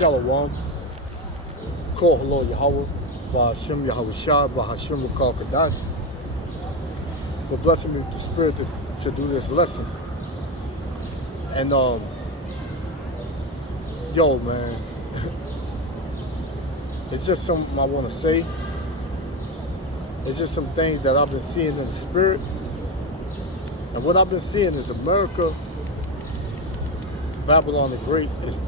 Shalom, Kol Halo Yahweh, Ba'Hashem Yahweh Shah, Ba'Hashem Yikal Kadash, for blessing me with the spirit to do this lesson. And yo man, it's just something I want to say. It's just some things that I've been seeing in the spirit. And what I've been seeing is America, Babylon the Great, is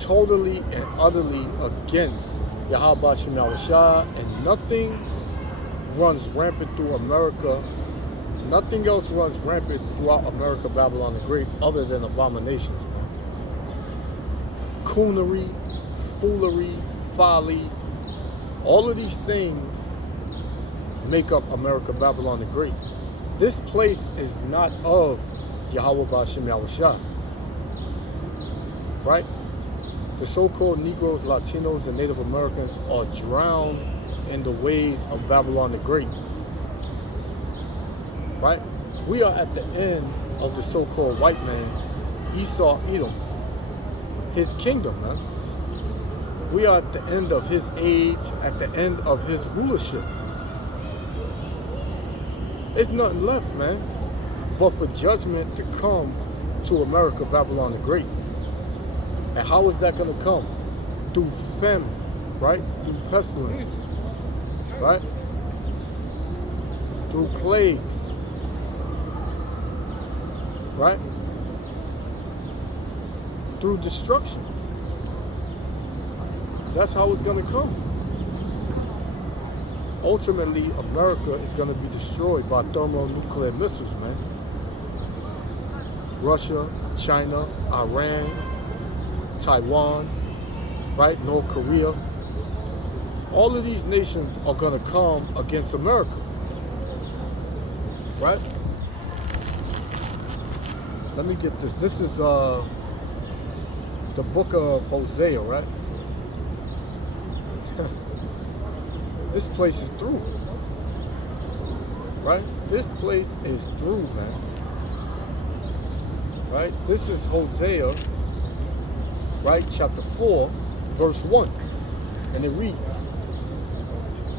totally and utterly against Yahweh Ba'Shem Yahushua, and nothing runs rampant through America. Nothing else runs rampant throughout America, Babylon the Great, other than abominations, man. Coonery, foolery, folly, all of these things make up America, Babylon the Great. This place is not of Yahweh Ba'Shem Yahushua, right? The so-called Negroes, Latinos, and Native Americans are drowned in the ways of Babylon the Great, right? We are at the end of the so-called white man, Esau Edom, his kingdom, man. We are at the end of his age, at the end of his rulership. There's nothing left, man, but for judgment to come to America, Babylon the Great. And how is that going to come? Through famine, right? Through pestilences, right? Through plagues, right? Through destruction. That's how it's going to come. Ultimately, America is going to be destroyed by thermonuclear missiles, man. Russia, China, Iran, Taiwan, right? North Korea. All of these nations are going to come against America, right? Let me get this. This is the book of Hosea, right? This place is through, right? This place is through, man, right? This is Hosea, right? Chapter 4, verse 1, and it reads,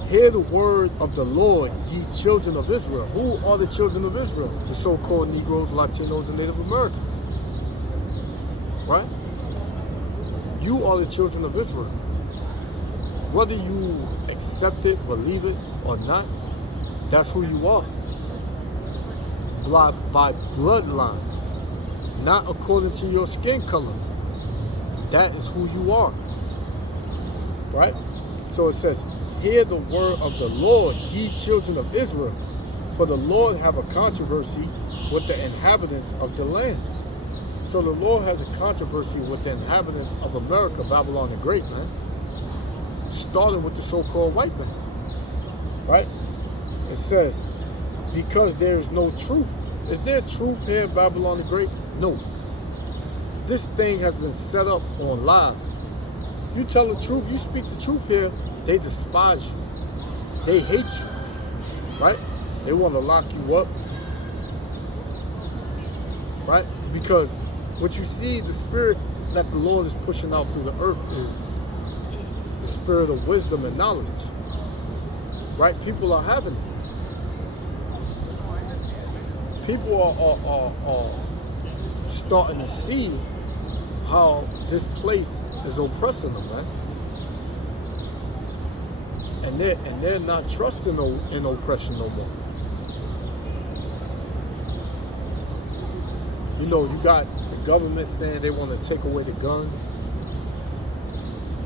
"Hear the word of the Lord, ye children of Israel." Who are the children of Israel? The so-called Negroes, Latinos, and Native Americans, right? You are the children of Israel. Whether you accept it, believe it, or not, that's who you are. By bloodline, not according to your skin color. That is who you are, right? So it says, "Hear the word of the Lord, ye children of Israel, for the Lord have a controversy with the inhabitants of the land." So the Lord has a controversy with the inhabitants of America, Babylon the Great, man. Starting with the so-called white man, right? It says, because there is no truth. Is there truth here in Babylon the Great? No. This thing has been set up on lies. You tell the truth, you speak the truth here, they despise you. They hate you, right? They want to lock you up, right? Because what you see, the spirit that the Lord is pushing out through the earth is the spirit of wisdom and knowledge, right? People are having it. People are starting to see how this place is oppressing them, man. And they're not trusting in oppression no more. You know, you got the government saying they want to take away the guns.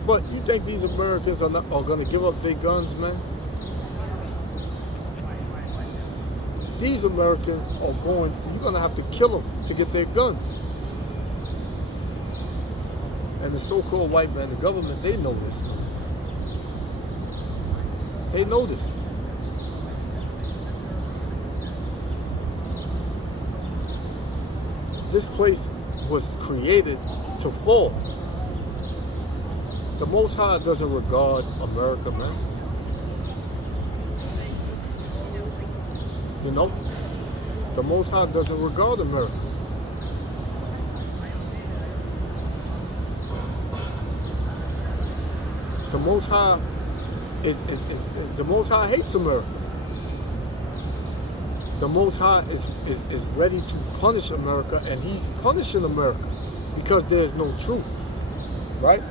But you think these Americans are going to give up their guns, man? These Americans are you're going to have to kill them to get their guns. And the so-called white man, the government, they know this, man. They know this. This place was created to fall. The Most High doesn't regard America, man. You know? The Most High doesn't regard America. the Most High is the Most High hates America. The Most High is ready to punish America, and he's punishing America because there's no truth, right?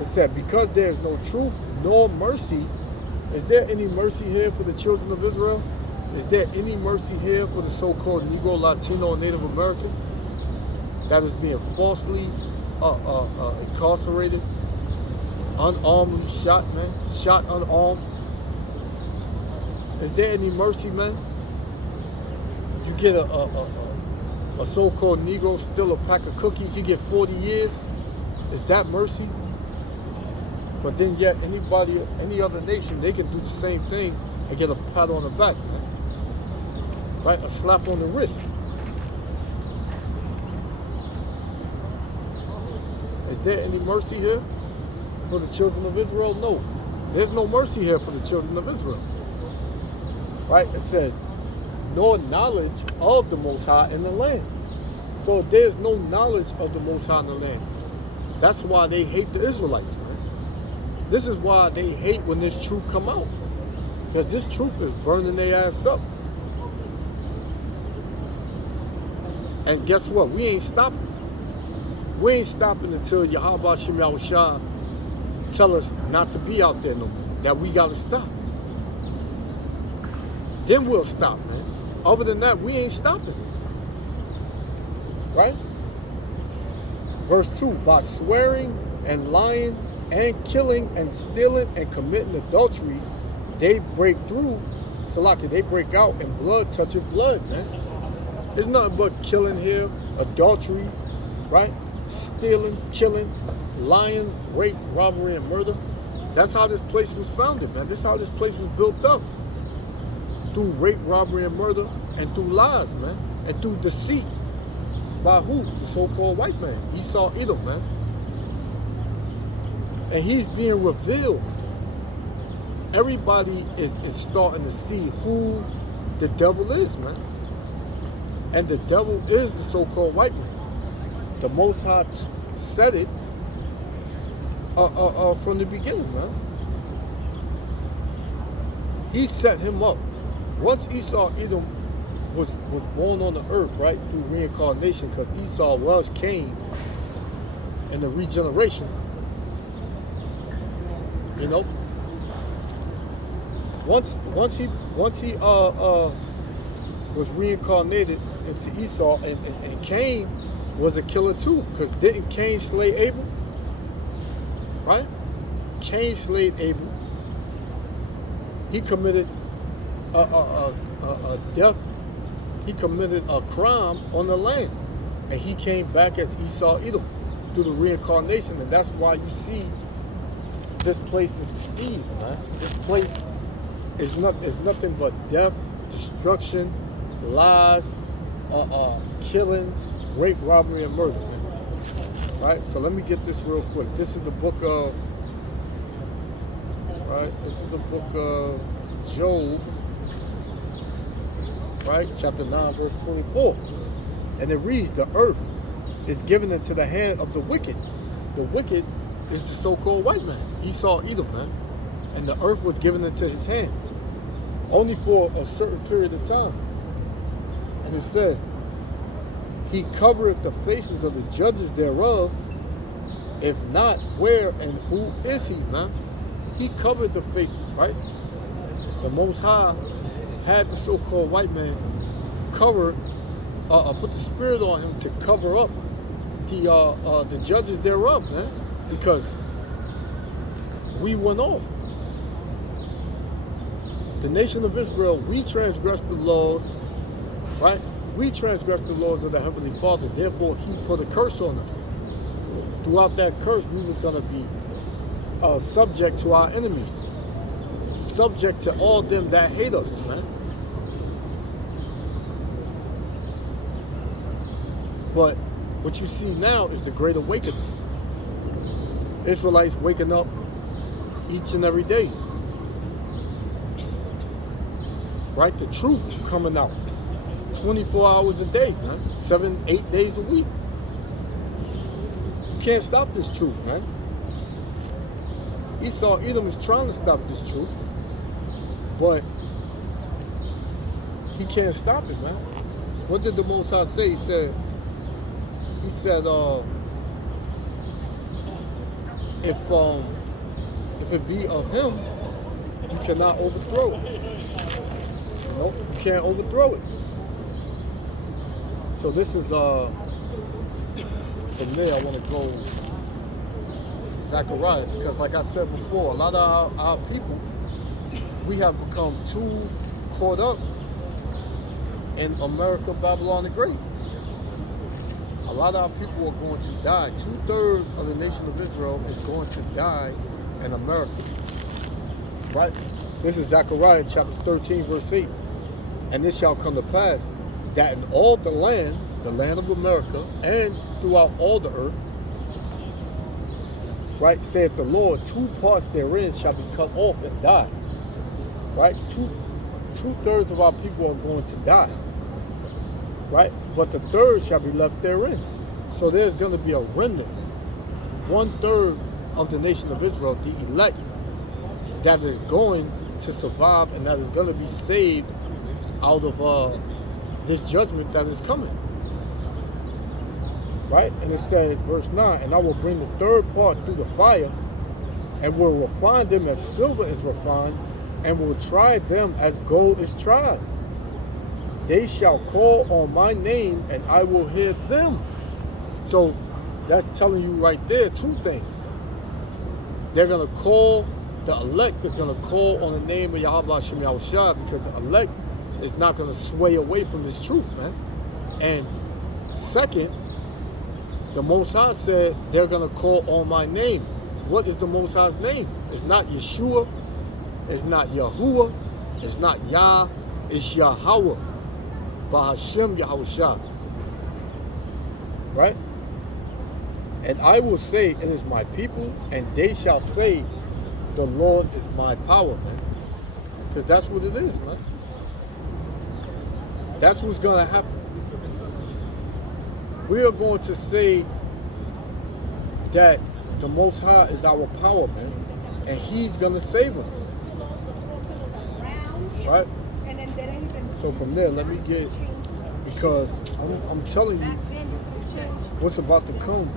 It said, because there's no truth nor mercy. Is there any mercy here for the children of Israel? Is there any mercy here for the so-called Negro, Latino, and Native American that is being falsely incarcerated, unarmed, shot, man, shot unarmed? Is there any mercy, man? You get a so-called Negro, still a pack of cookies, he get 40 years. Is that mercy? But then yet anybody, any other nation, they can do the same thing and get a pat on the back, man. Right? A slap on the wrist. Is there any mercy here for the children of Israel? No. There's no mercy here for the children of Israel. Right? It said, nor knowledge of the Most High in the land. So there's no knowledge of the Most High in the land. That's why they hate the Israelites, man. This is why they hate when this truth come out. Because this truth is burning their ass up. And guess what? We ain't stopping. We ain't stopping until Yahweh Shem Yahushua tell us not to be out there no more. That we got to stop. Then we'll stop, man. Other than that, we ain't stopping. Right? Verse 2, by swearing and lying and killing and stealing and committing adultery, they break through, Salaki, they break out, and blood touches blood, man. There's nothing but killing here, adultery, right? Stealing, killing, lying, rape, robbery, and murder. That's how this place was founded, man. This is how this place was built up. Through rape, robbery, and murder, and through lies, man. And through deceit. By who? The so-called white man, Esau Edom, man. And he's being revealed. Everybody is starting to see who the devil is, man. And the devil is the so-called white man. The Most High said it from the beginning, man. He set him up. Once Esau Edom was born on the earth, right, through reincarnation, because Esau was Cain in the regeneration. You know, once he was reincarnated into Esau, and Cain was a killer too, because didn't Cain slay Abel? Right? Cain slayed Abel. He committed a death. He committed a crime on the land, and he came back as Esau Edom through the reincarnation, and that's why you see this place is deceived, man. This place is nothing but death, destruction, lies, killings, rape, robbery, and murder, man. Right? So let me get this real quick. This is the book of, right? This is the book of Job, right? Chapter 9, verse 24. And it reads, the earth is given into the hand of the wicked. The wicked is the so-called white man, Esau Edom, man. And the earth was given into his hand, only for a certain period of time. And it says, he covereth the faces of the judges thereof. If not, where and who is he, man? He covered the faces, right? The Most High had the so-called white man cover, put the spirit on him to cover up the judges thereof, man. Because we went off. The nation of Israel, we transgressed the laws, right? We transgressed the laws of the Heavenly Father. Therefore, he put a curse on us. Throughout that curse, we was going to be subject to our enemies. Subject to all them that hate us, man. But what you see now is the Great Awakening. Israelites waking up each and every day. Right? The truth coming out. 24 hours a day, man. 7, 8 days a week. You can't stop this truth, man. Esau Edom is trying to stop this truth, but he can't stop it, man. What did the Most High say? He said, if it be of him, you cannot overthrow it. You know, you can't overthrow it. So this is from there I want to go Zechariah, because like I said before, a lot of our people, we have become too caught up in America, Babylon the Great. A lot of our people are going to die. 2/3 of the nation of Israel is going to die in America. Right? This is Zechariah chapter 13, verse 8. And it shall come to pass that in all the land of America, and throughout all the earth, right, saith the Lord, 2 parts therein shall be cut off and die. Right? Two-thirds of our people are going to die. Right? But the third shall be left therein. So there's going to be a remnant. 1/3 of the nation of Israel, the elect, that is going to survive and that is going to be saved out of this judgment that is coming. Right? And it says, verse 9, and I will bring the third part through the fire, and will refine them as silver is refined, and will try them as gold is tried. They shall call on my name, and I will hear them. So that's telling you right there 2 things. They're going to call, the elect is going to call on the name of Yahweh Hashem Yahushua, because the elect is not going to sway away from this truth, man. And second, the Most High said they're going to call on my name. What is the Most High's name? It's not Yeshua. It's not Yahuwah. It's not Yah. It's Yahweh. Bahashem Yahushua. Right? And I will say, it is my people, and they shall say, the Lord is my power, man. Because that's what it is, man. That's what's going to happen. We are going to say that the Most High is our power, man. And He's going to save us. Right? So from there, let me get, because I'm telling you what's about to come.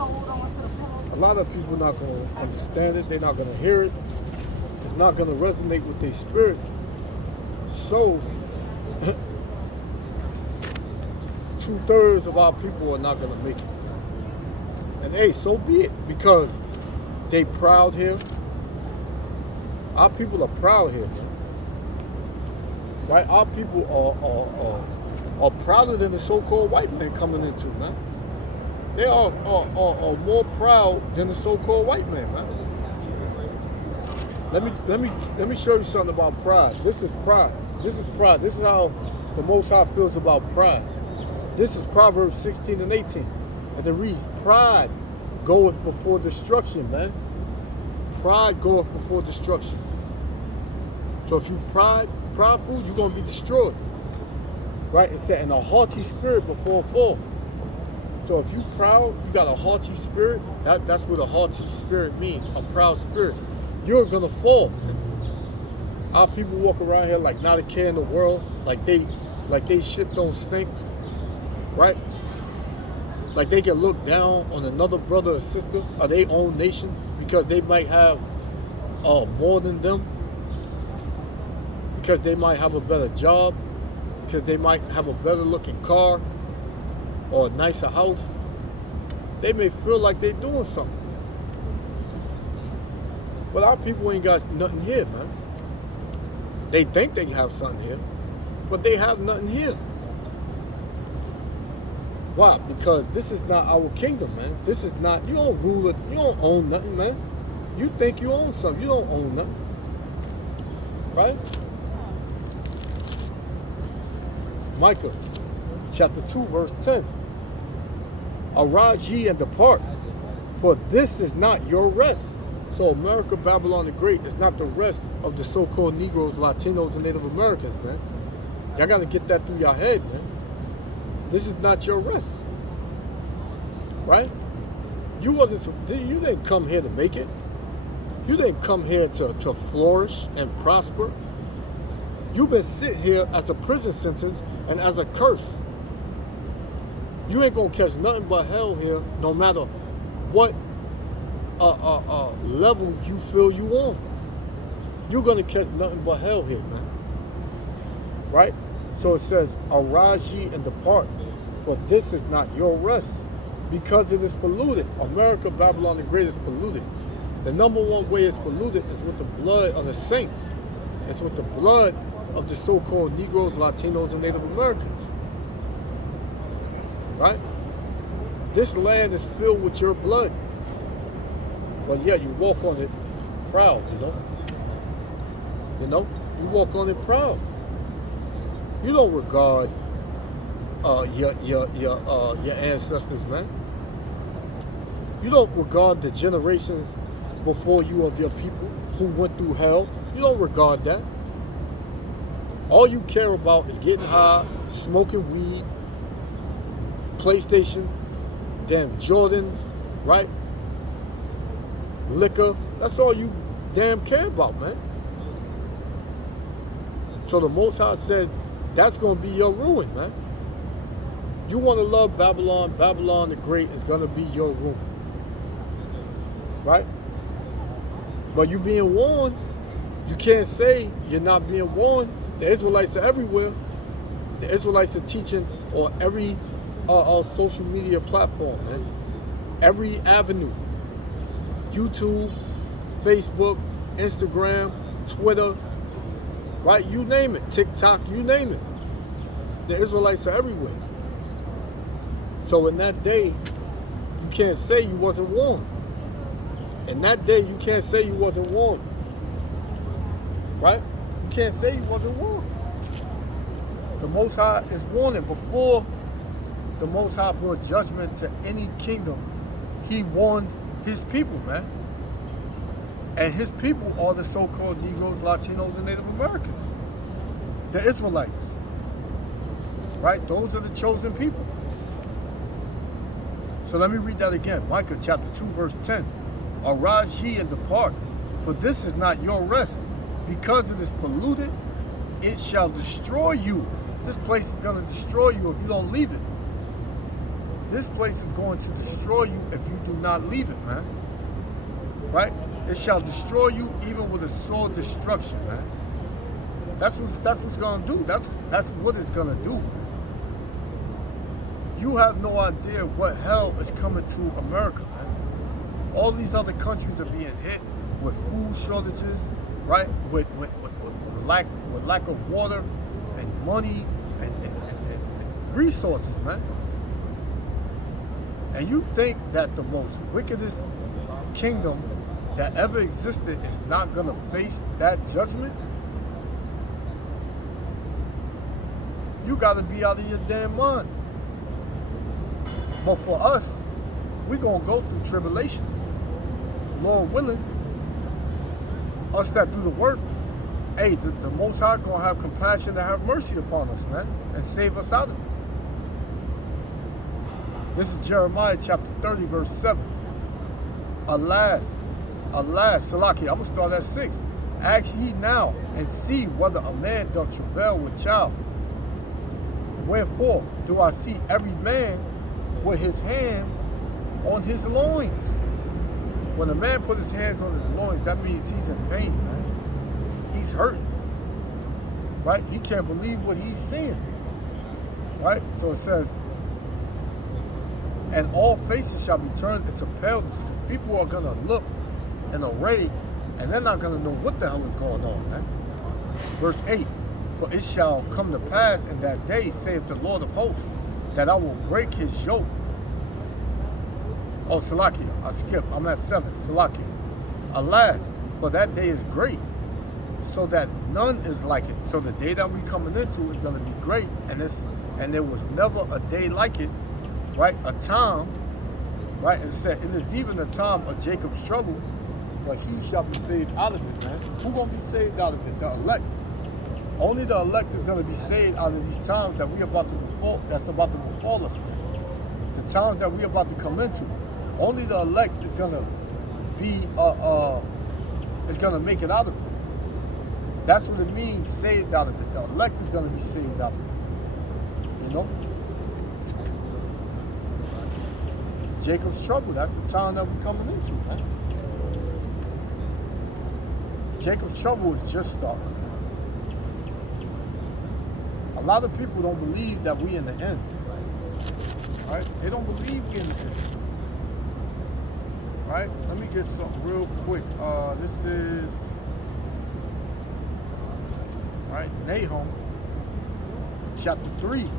A lot of people are not going to understand it. They're not going to hear it. It's not going to resonate with their spirit. So 2/3 of our people are not going to make it. And hey, so be it, because they proud here. Our people are proud here, man. Right? Our people are prouder than the so-called white man coming into, man. They are more proud than the so-called white man, man. Let me show you something about pride. This is pride. This is pride. This is how the Most High feels about pride. This is Proverbs 16 and 18. And it reads, pride goeth before destruction, man. Pride goeth before destruction. So if you prideful, you're going to be destroyed. Right? It said, and a haughty spirit before a fall. So if you proud, you got a haughty spirit, that's what a haughty spirit means, a proud spirit. You're going to fall. Our people walk around here like not a care in the world, like they shit don't stink. Right? Like they can look down on another brother or sister of their own nation because they might have more than them, because they might have a better job, because they might have a better looking car or a nicer house. They may feel like they're doing something. But our people ain't got nothing here, man. They think they have something here, but they have nothing here. Why? Because this is not our kingdom, man. This is not, you don't rule it, you don't own nothing, man. You think you own something, you don't own nothing. Right? Micah chapter 2 verse 10. Arise ye and depart, for this is not your rest. So America, Babylon the Great is not the rest of the so-called Negroes, Latinos, and Native Americans, man. Y'all got to get that through your head, man. This is not your rest. Right? You didn't come here to make it. You didn't come here to flourish and prosper. You've been sitting here as a prison sentence and as a curse. You ain't gonna catch nothing but hell here, no matter what level you feel you on. You're gonna catch nothing but hell here, man. Right? So it says, arise ye and depart, for this is not your rest, because it is polluted. America, Babylon the Great is polluted. The number one way it's polluted is with the blood of the saints. It's with the blood of the so-called Negroes, Latinos, and Native Americans. Right? This land is filled with your blood. But yet you walk on it proud, you know? You know? You walk on it proud. You don't regard your ancestors, man. You don't regard the generations before you of your people who went through hell. You don't regard that. All you care about is getting high, smoking weed, PlayStation, damn Jordans, right? Liquor. That's all you damn care about, man. So the Most High said, that's going to be your ruin, man. You want to love Babylon, Babylon the Great is going to be your ruin. Right? But you being warned. You can't say you're not being warned. The Israelites are everywhere. The Israelites are teaching on every social media platform, man. Every avenue. YouTube, Facebook, Instagram, Twitter, right? You name it. TikTok, you name it. The Israelites are everywhere. So in that day, you can't say you wasn't warned. In that day, you can't say you wasn't warned. Right? You can't say you wasn't warned. The Most High is warning. Before the Most High brought judgment to any kingdom, he warned his people, man. And his people are the so-called Negroes, Latinos, and Native Americans. The Israelites. Right? Those are the chosen people. So let me read that again. Micah chapter 2, verse 10. Arise ye and depart, for this is not your rest. Because it is polluted, it shall destroy you. This place is going to destroy you if you don't leave it. This place is going to destroy you if you do not leave it, man. Right? It shall destroy you even with a sword destruction, man. That's what's going to do. That's what it's going to do, man. You have no idea what hell is coming to America, man. All these other countries are being hit with food shortages, right? With lack of water and money and resources, man. And you think that the most wickedest kingdom that ever existed is not going to face that judgment? You got to be out of your damn mind. But for us, we're going to go through tribulation. Lord willing, us that do the work, hey, the Most High going to have compassion and have mercy upon us, man, and save us out of it. This is Jeremiah chapter 30, verse 7. Alas, Salaki, I'm going to start at 6. Ask ye now and see whether a man doth travail with child. Wherefore do I see every man with his hands on his loins? When a man put his hands on his loins, that means he's in pain, man. He's hurting. Right? He can't believe what he's seeing. Right? So it says, and all faces shall be turned into paleness, because people are going to look in a way, and they're not going to know what the hell is going on, man. Verse 8, for it shall come to pass in that day, saith the Lord of hosts, that I will break his yoke. Oh, Salakia, I skipped. I'm at 7. Salakia. Alas, for that day is great, so that none is like it. So the day that we're coming into is going to be great, and there was never a day like it, right? A time, right? It said, it is even a time of Jacob's trouble, but he shall be saved out of it, man. Who's going to be saved out of it? The elect. Only the elect is going to be saved out of these times that that's about to befall us, man. The times that we're about to come into. Only the elect is going to be is going to make it out of it. That's what it means, saved out of it. The elect is going to be saved out of it. You know? Jacob's trouble, that's the time that we're coming into, man. Jacob's trouble is just starting. A lot of people don't believe that we in the end. Right? They don't believe we in the end. Right? Let me get something real quick. This is right, Nahum chapter 3.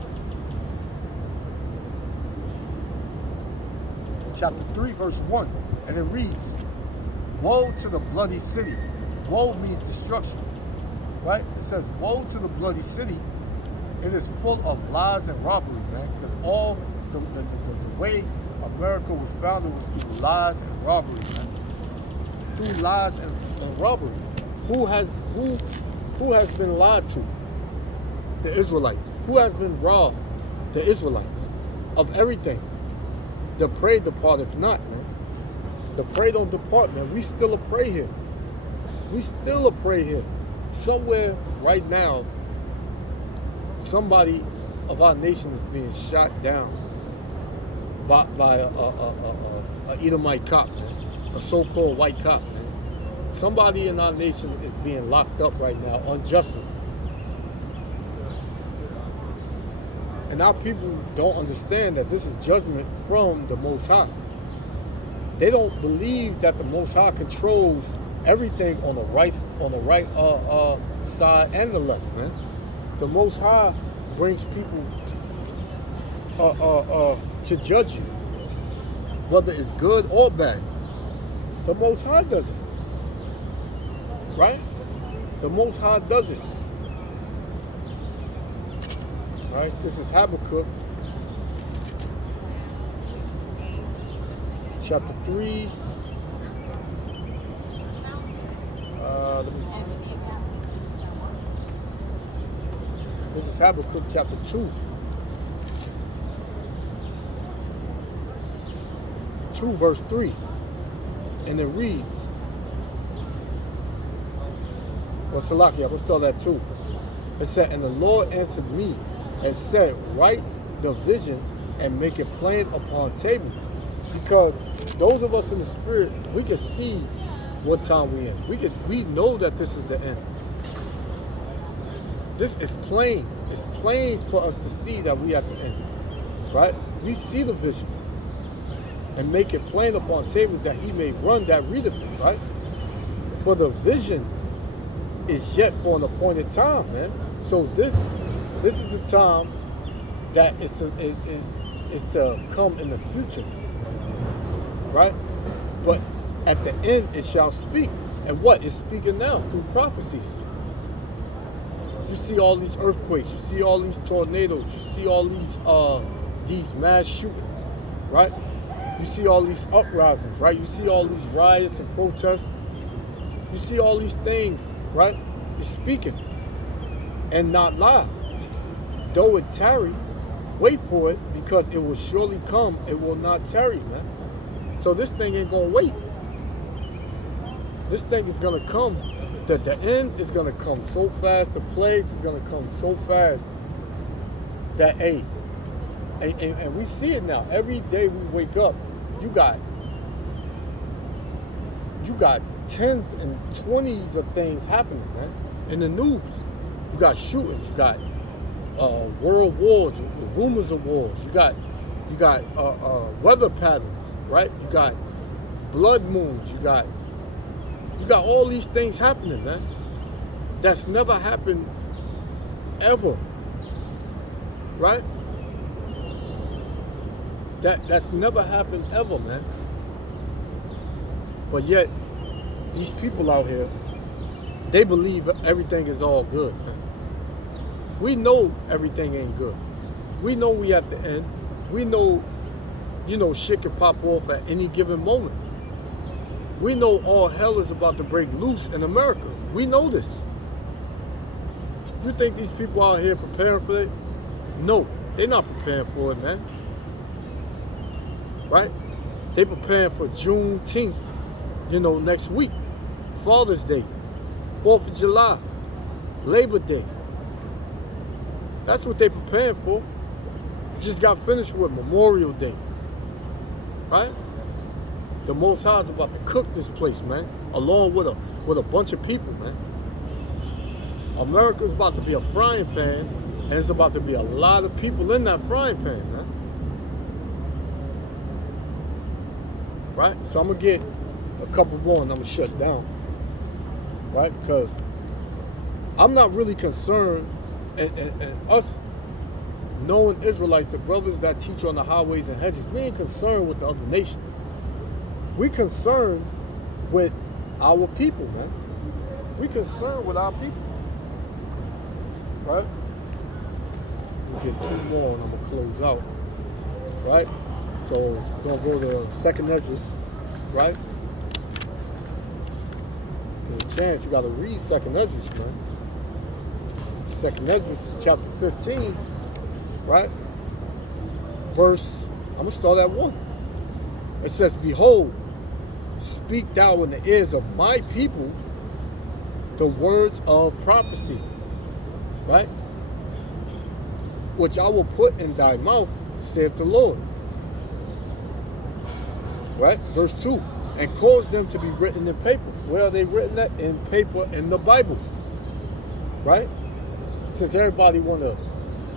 Chapter 3, verse 1. And it reads, woe to the bloody city. Woe means destruction. Right? It says, woe to the bloody city. It is full of lies and robbery, man. Because all the way America was founded was through lies and robbery, man. Through lies and robbery. Who has been lied to? The Israelites. Who has been robbed? The Israelites. Of everything. The prey departeth not, man. The prey don't depart, man. We still a prey here. We still a prey here. Somewhere right now, somebody of our nation is being shot down by a Edomite cop, man. A so-called white cop, man. Somebody in our nation is being locked up right now unjustly. And our people don't understand that this is judgment from the Most High. They don't believe that the Most High controls everything on the right side and the left, man. The Most High brings people to judge you, whether it's good or bad. The Most High does it, right? The Most High does it. Right? This is Habakkuk, chapter 3. Let me see. This is Habakkuk, chapter 2. 2, verse 3. And it reads, well, Salakia, let's start that 2. It said, and the Lord answered me and said, write the vision and make it plain upon tables. Because those of us in the spirit, we can see what time we in. We know that this is the end. This is plain. It's plain for us to see that we at the end. Right? We see the vision. And make it plain upon tables that he may run that readeth it, right? For the vision is yet for an appointed time, man. So this is the time that is to come in the future, right? But at the end it shall speak. And what is speaking now? Through prophecies. You see all these earthquakes, you see all these tornadoes, you see all these mass shootings, right? You see all these uprisings, right? You see all these riots and protests. You see all these things, right? It's speaking and not lie. Though it tarry, wait for it, because it will surely come. It will not tarry, man. So this thing ain't gonna wait. This thing is gonna come. The end is gonna come so fast. The plagues is gonna come so fast that, hey, and we see it now. Every day we wake up, you got 10s and 20s of things happening, man. In the news, you got shootings, you got world wars, rumors of wars. You got weather patterns, right? You got blood moons. You got all these things happening, man. That's never happened ever, right? That's never happened ever, man. But yet, these people out here, they believe everything is all good, man. We know everything ain't good. We know we at the end. We know, shit can pop off at any given moment. We know all hell is about to break loose in America. We know this. You think these people out here preparing for it? No, they're not preparing for it, man. Right? They preparing for Juneteenth, next week. Father's Day, 4th of July, Labor Day. That's what they're preparing for. You just got finished with Memorial Day, right? The Most High is about to cook this place, man, along with a bunch of people, man. America's about to be a frying pan, and it's about to be a lot of people in that frying pan, man. Right? So I'm going to get a couple more and I'm going to shut down. Right? Because I'm not really concerned, and us knowing Israelites, the brothers that teach on the highways and hedges, we ain't concerned with the other nations. We concerned with our people, man. We concerned with our people. Right? We'll get two more and I'm going to close out. Right? So we're going to go to second Esdras, right? There's a chance you got to read second Esdras, man. Second Esdras chapter 15, right? Verse, I'm going to start at 1. It says, "Behold, speak thou in the ears of my people the words of prophecy," right? "Which I will put in thy mouth, saith the Lord." Right? Verse 2, "And cause them to be written in paper." Where are they written at? In paper in the Bible. Right? Since everybody want to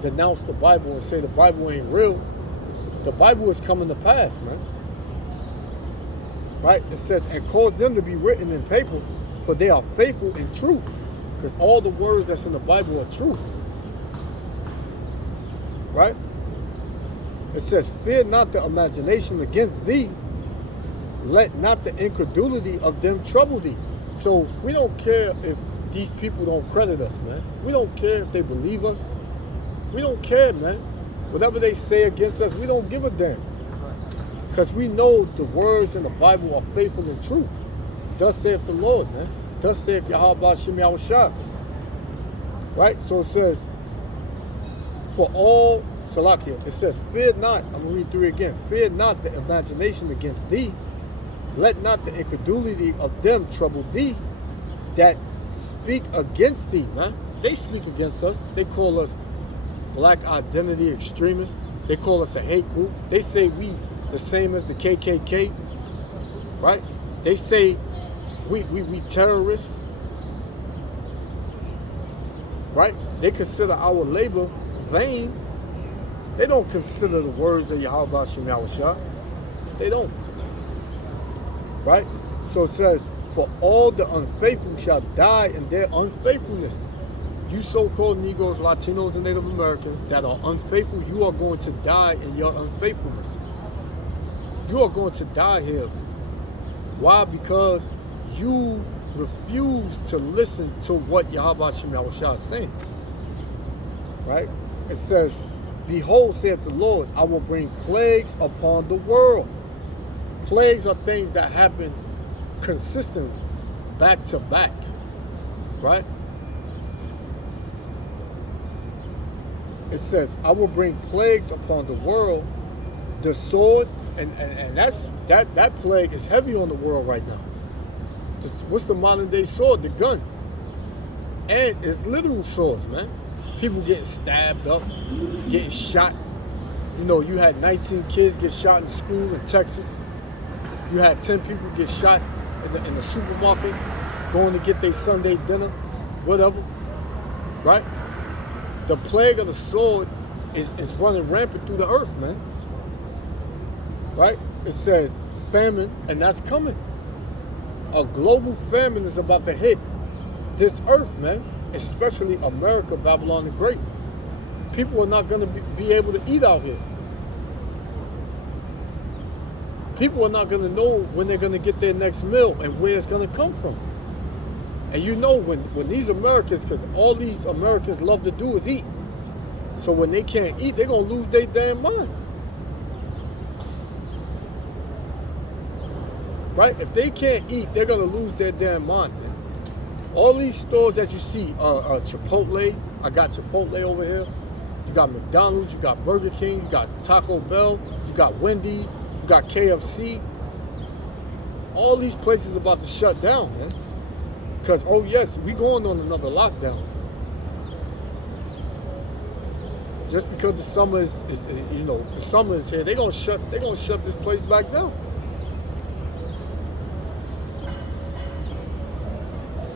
denounce the Bible and say the Bible ain't real, the Bible is coming to pass, man. Right? It says, "And cause them to be written in paper, for they are faithful and true." Because all the words that's in the Bible are true. Right? It says, "Fear not the imagination against thee, let not the incredulity of them trouble thee." So we don't care if these people don't credit us, man. We don't care if they believe us. We don't care, man. Whatever they say against us, we don't give a damn. Because we know the words in the Bible are faithful and true. Thus saith the Lord, man. Thus saith Yahweh Shem Yahushua. Right? So it says, "For all," Salakia, it says, "Fear not," I'm going to read through it again. "Fear not the imagination against thee. Let not the incredulity of them trouble thee that speak against thee," man. They speak against us. They call us black identity extremists. They call us a hate group. They say we the same as the KKK. Right? They say we terrorists. Right? They consider our labor vain. They don't consider the words of Yahweh Shem Yahushua. They don't. Right? So it says, "For all the unfaithful shall die in their unfaithfulness." You so-called Negroes, Latinos, and Native Americans that are unfaithful, you are going to die in your unfaithfulness. You are going to die here. Why? Because you refuse to listen to what Yahweh Shem Yahushua is saying. Right? It says, "Behold, saith the Lord, I will bring plagues upon the world." Plagues are things that happen consistently, back to back, right? It says, "I will bring plagues upon the world, the sword," and that plague is heavy on the world right now. What's the modern day sword? The gun. And it's literal swords, man. People getting stabbed up, getting shot. You know, you had 19 kids get shot in school in Texas. You had 10 people get shot in the supermarket going to get their Sunday dinner, whatever, right? The plague of the sword is running rampant through the earth, man, right? It said famine, and that's coming. A global famine is about to hit this earth, man, especially America, Babylon the Great. People are not going to be able to eat out here. People are not going to know when they're going to get their next meal and where it's going to come from. And you know when these Americans, because all these Americans love to do is eat. So when they can't eat, they're going to lose their damn mind. Right? If they can't eat, they're going to lose their damn mind, man. All these stores that you see, Chipotle, I got Chipotle over here. You got McDonald's, you got Burger King, you got Taco Bell, you got Wendy's, you got KFC. All these places about to shut down, man. Because, oh yes, we going on another lockdown. Just because the summer is the summer is here, they're gonna shut this place back down.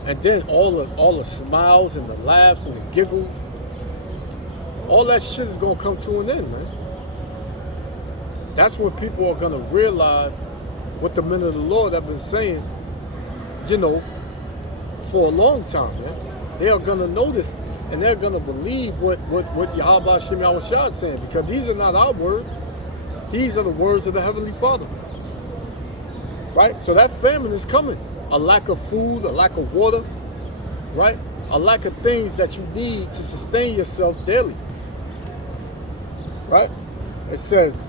And then all the smiles and the laughs and the giggles, all that shit is gonna come to an end, man. That's when people are gonna realize what the men of the Lord have been saying, for a long time, man. They are gonna notice and they're gonna believe what Yahweh Shem Yahushua is saying, because these are not our words. These are the words of the Heavenly Father. Right? So that famine is coming. A lack of food, a lack of water, right? A lack of things that you need to sustain yourself daily. Right? It says,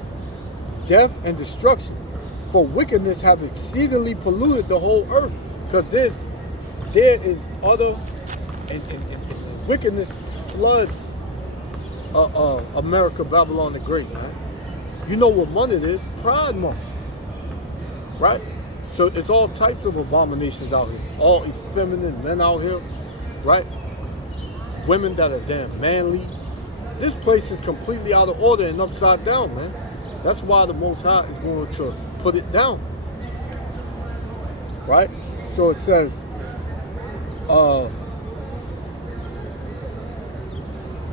death and destruction, for wickedness have exceedingly polluted the whole earth. Because there is other and wickedness floods America, Babylon the Great, man. You know what month it is? Pride Month. Right? So it's all types of abominations out here. All effeminate men out here, right? Women that are damn manly. This place is completely out of order and upside down, man. That's why the Most High is going to put it down. Right? So it says,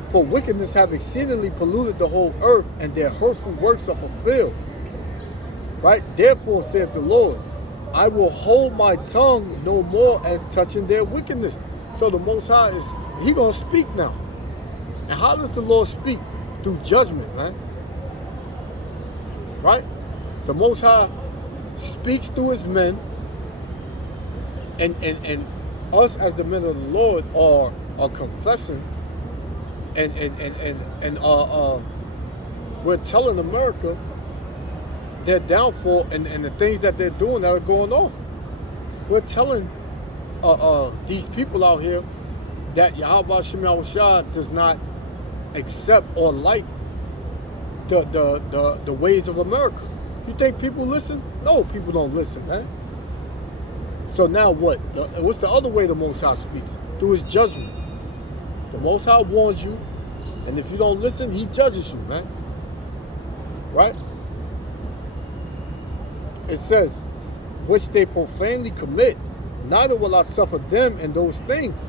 for wickedness have exceedingly polluted the whole earth, and their hurtful works are fulfilled. Right? Therefore, saith the Lord, I will hold my tongue no more as touching their wickedness. So the Most High He gonna speak now. And how does the Lord speak? Through judgment, man. Right? The Most High speaks through His men, and us as the men of the Lord are confessing, and we're telling America their downfall and the things that they're doing that are going off. We're telling these people out here that Yahweh Shem Yahushua does not accept or like the ways of America. You think people listen? No, people don't listen, man. So now what? What's the other way the Most High speaks? Through His judgment. The Most High warns you, and if you don't listen, He judges you, man. Right? It says, which they profanely commit, neither will I suffer them in those things,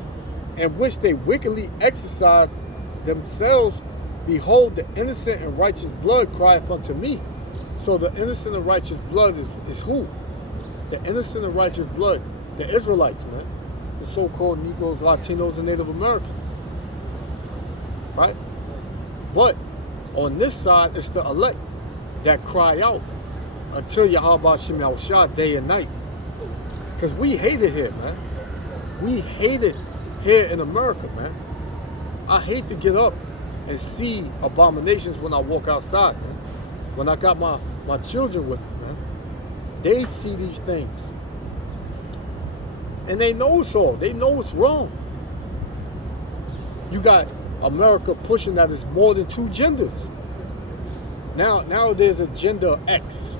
and which they wickedly exercise themselves. Behold, the innocent and righteous blood crieth unto me. So the innocent and righteous blood is who? The innocent and righteous blood, the Israelites, man. The so-called Negroes, Latinos, and Native Americans. Right? But on this side, it's the elect that cry out until Yahweh Shem Yahushua day and night. Because we hate it here, man. We hate it here in America, man. I hate to get up and see abominations when I walk outside, man. When I got my children with me, man. They see these things. And they know it's all. They know it's wrong. You got America pushing that it's more than two genders. Now there's a gender X.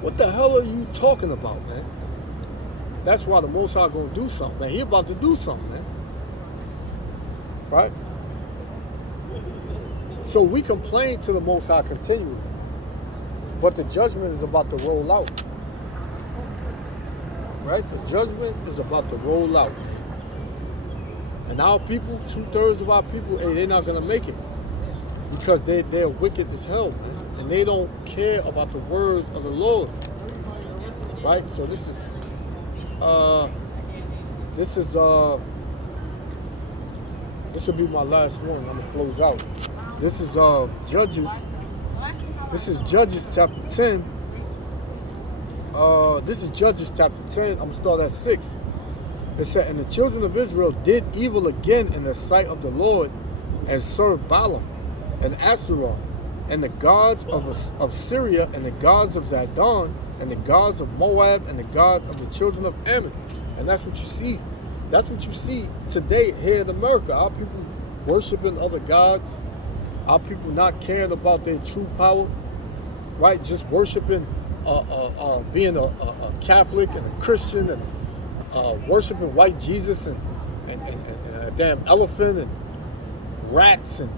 What the hell are you talking about, man? That's why the Most High gonna do something, man. He about to do something, man. Right? So we complain to the Most High continually, but the judgment is about to roll out. Right? The judgment is about to roll out. And our people, 2/3 of our people, they're not gonna make it. Because they're wicked as hell, man. And they don't care about the words of the Lord. Right? So this will be my last one. I'm gonna close out. This is Judges. This is Judges chapter 10. This is Judges chapter 10. I'm gonna start at 6. It said, and the children of Israel did evil again in the sight of the Lord, and served Balaam and Asherah, and the gods of Syria, and the gods of Zidon, and the gods of Moab, and the gods of the children of Ammon. And that's what you see. That's what you see today here in America. Our people worshiping other gods. Our people not caring about their true power. Right? Just worshiping, being a Catholic and a Christian and worshiping white Jesus and a damn elephant and rats and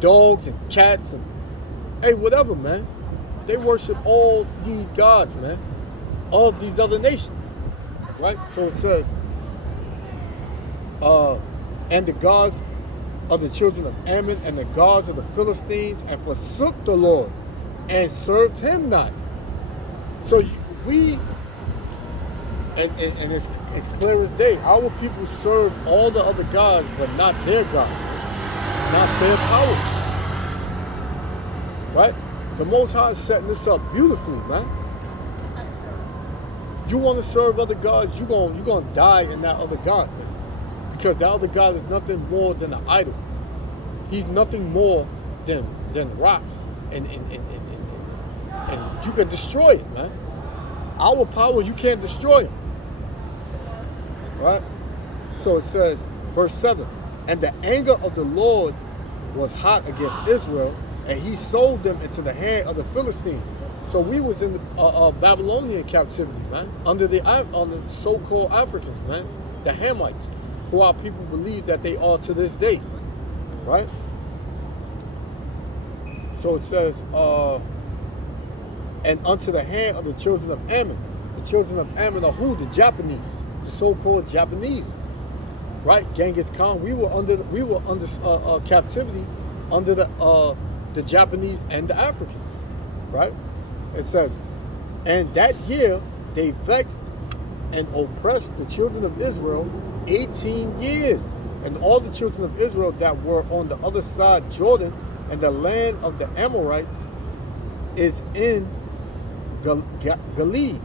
dogs and cats and hey, whatever, man. They worship all these gods, man. All these other nations, right? So it says, and the gods of the children of Ammon and the gods of the Philistines, and forsook the Lord and served him not. So we, and it's clear as day, our people serve all the other gods, but not their God, not their power. Right? The Most High is setting this up beautifully, man. You want to serve other gods, you're gonna die in that other God, man. Because the other God is nothing more than an idol. He's nothing more than rocks. And you can destroy it, man. Our power, you can't destroy it. Right? So it says, verse 7, and the anger of the Lord was hot against Israel, and he sold them into the hand of the Philistines. So we was in the Babylonian captivity, man, under the so-called Africans, man, the Hamites, who our people believe that they are to this day, right? So it says, and unto the hand of the children of Ammon. The children of Ammon are who? The Japanese, the so-called Japanese, right? Genghis Khan. We were under captivity under the Japanese and the Africans, right? It says, and that year they vexed and oppressed the children of Israel 18 years. And all the children of Israel that were on the other side Jordan and the land of the Amorites is in Gilead.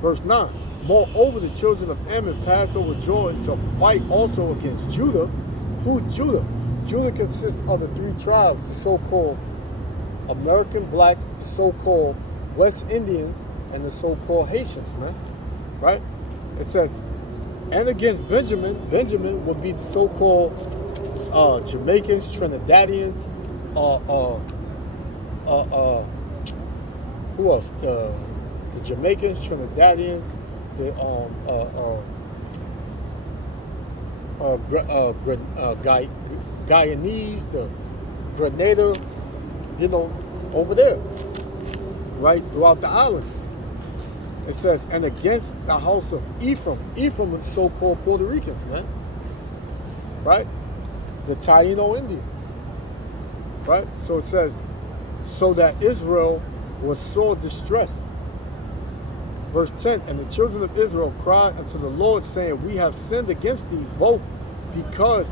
Verse 9. Moreover, the children of Ammon passed over Jordan to fight also against Judah. Who's Judah? Judah consists of the three tribes, the so-called American blacks, the so-called West Indians, and the so-called Haitians, man. Right? It says, and against Benjamin. Benjamin would be the so-called Jamaicans, Trinidadians, who else? The Jamaicans, Trinidadians, the Guyanese, the Grenada, over there, right, throughout the islands. It says, and against the house of Ephraim. Ephraim is so-called Puerto Ricans, man. Right? The Taino Indians. Right? So it says, so that Israel was sore distressed. Verse 10, and the children of Israel cried unto the Lord, saying, we have sinned against thee, both because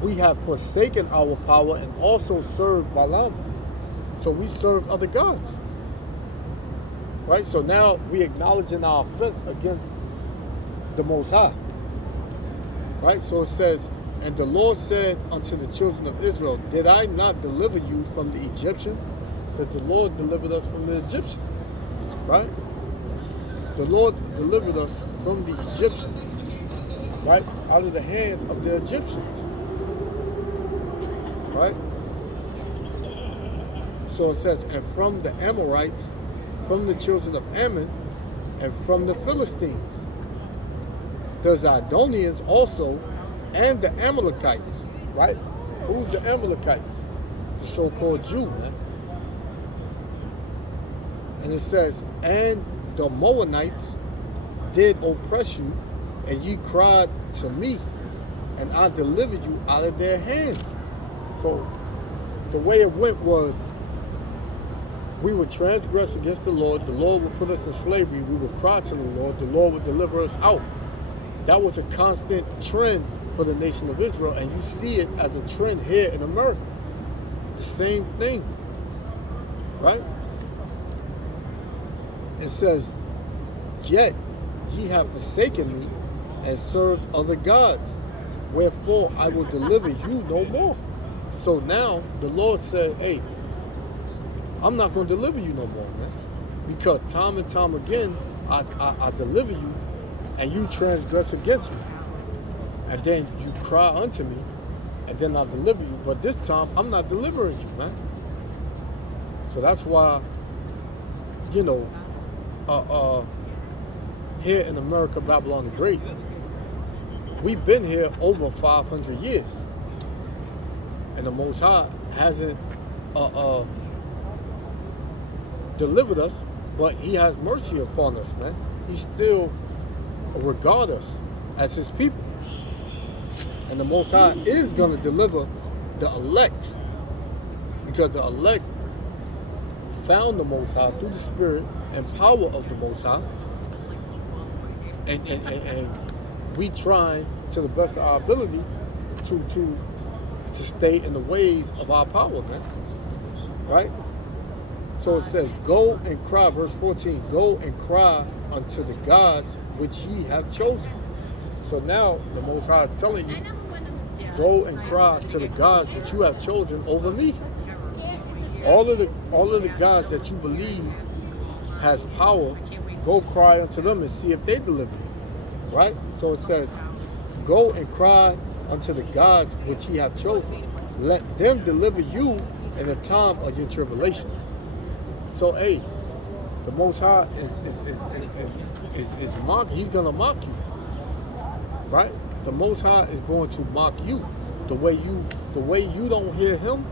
we have forsaken our power and also served Balaam. So we served other gods. Right? So now we acknowledging our offense against the Most High. Right? So it says, and the Lord said unto the children of Israel, did I not deliver you from the Egyptians? Because the Lord delivered us from the Egyptians. Right? The Lord delivered us from the Egyptians. Right? Out of the hands of the Egyptians. Right? So it says, and from the Amorites, from the children of Ammon, and from the Philistines, the Zidonians also, and the Amalekites, right? Who's the Amalekites? The so-called Jew, man. And it says, and the Moabites did oppress you, and ye cried to me, and I delivered you out of their hands. So the way it went was, we would transgress against the Lord would put us in slavery, we would cry to the Lord would deliver us out. That was a constant trend for the nation of Israel, and you see it as a trend here in America. The same thing, right? It says, yet ye have forsaken me and served other gods, wherefore I will deliver you no more. So now the Lord said, hey, I'm not going to deliver you no more, man. Because time and time again, I deliver you, and you transgress against me. And then you cry unto me, and then I'll deliver you. But this time, I'm not delivering you, man. So that's why, here in America, Babylon the Great, we've been here over 500 years. And the Most High hasn't delivered us, but he has mercy upon us, man. He still regards us as his people. And the Most High is going to deliver the elect, because the elect found the Most High through the Spirit and power of the Most High. And we trying to the best of our ability to stay in the ways of our power, man. Right? So it says, go and cry, verse 14, go and cry unto the gods which ye have chosen. So now the Most High is telling you, go and cry to the gods which you have chosen over me. All of the gods that you believe has power, go cry unto them and see if they deliver you. Right? So it says, go and cry unto the gods which ye have chosen. Let them deliver you in the time of your tribulation. So, hey, the Most High is mock. He's gonna mock you, right? The Most High is going to mock you. The way you don't hear him,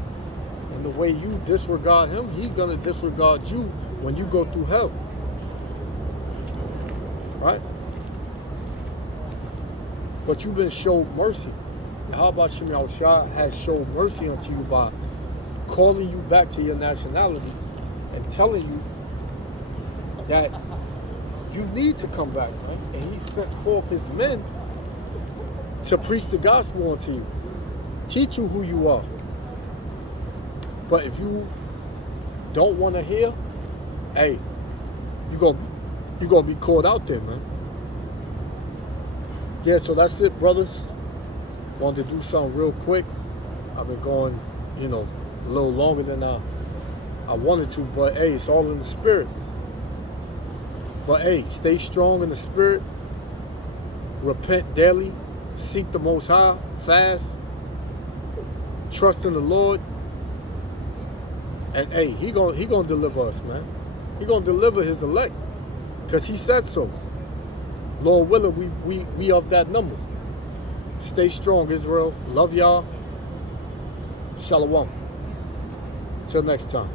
and the way you disregard him, he's gonna disregard you when you go through hell, right? But you've been showed mercy. How about Shem Yahushua has showed mercy unto you by calling you back to your nationality and telling you that you need to come back, right? And he sent forth his men to preach the gospel unto you, teach you who you are. But if you don't want to hear, hey, you're gonna be caught out there, man. Yeah, so that's it, brothers. Wanted to do something real quick. I've been going, a little longer than I wanted to, but hey, it's all in the spirit. But hey, stay strong in the spirit. Repent daily. Seek the Most High. Fast. Trust in the Lord. And hey, he gonna deliver us, man. He gonna deliver his elect, because he said so. Lord willing, we of that number. Stay strong, Israel. Love y'all. Shalom. Till next time.